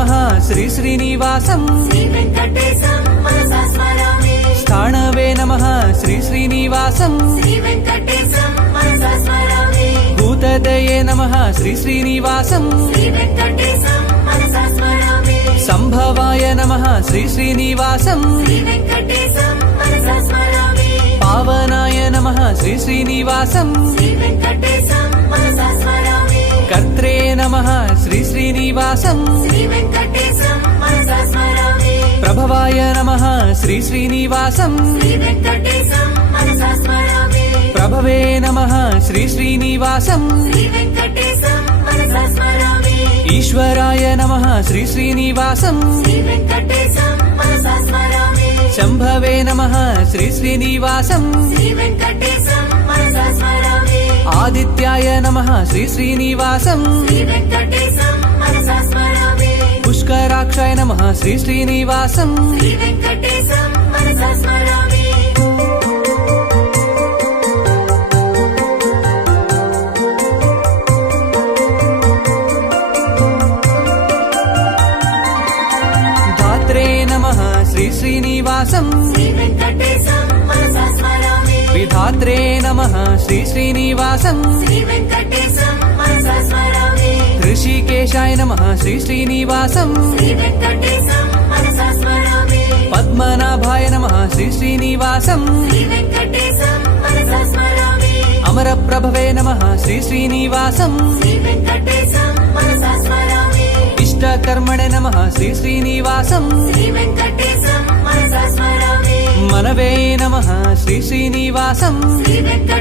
नमः श्री श्रीनिवासं श्री वेङ्कटेशं मनसा स्मरामि स्थाणवे नमः श्री श्रीनिवासं श्री वेङ्कटेशं मनसा स्मरामि भूतदये नमः श्री श्रीनिवासं श्री वेङ्कटेशं मनसा स्मरामि संभवाय नमः श्री श्रीनिवासं श्री वेङ्कटेशं मनसा स्मरामि पावनाय नमः श्री श्रीनिवासं श्री वेङ्कटेशं मनसा स्मरामि कर्त्रे नमः श्री श्रीनिवासं श्री वेङ्कटेशं मनसा स्मरामि प्रभवाय नमः श्री श्रीनिवासं श्री वेङ्कटेशं मनसा स्मरामि प्रभवे नमः श्री श्रीनिवासं श्री वेङ्कटेशं मनसा स्मरामि ईश्वराय नमः श्री श्रीनिवासं श्री वेङ्कटेशं मनसा स्मरामि शम्भवे नमः श्री श्रीनिवासं श्री वेङ्कटेशं मनसा स्मरामि आदित्याय नमः श्री श्रीनिवासं श्री वेङ्कटेशं मनसा स्मरामि पुष्कराक्षाय नमः श्री श्रीनिवासं श्री वेङ्कटेशं मनसा स्मरामि धात्रे नमः श्री श्रीनिवासं श्री वेङ्कटेशं मनसा स्मरामि विधात्रे नमः श्री श्रीनिवासं श्री वेङ्कटेशं मनसा स्मरामि ऋषिकेशाय नमः श्री श्रीनिवासं श्री वेङ्कटेशं मनसा स्मरामि पद्मनाभाय नमः श्री श्रीनिवासं श्री वेङ्कटेशं मनसा स्मरामि अमरप्रभवे नमः श्री श्रीनिवासं श्री वेङ्कटेशं मनसा स्मरामि इष्टकर्मणे नमः श्री श्रीनिवासं श्री वेङ्कटेशं मनसा स्मरामि मनवे नमः श्री श्रीनिवासं श्री वेङ्कटेशं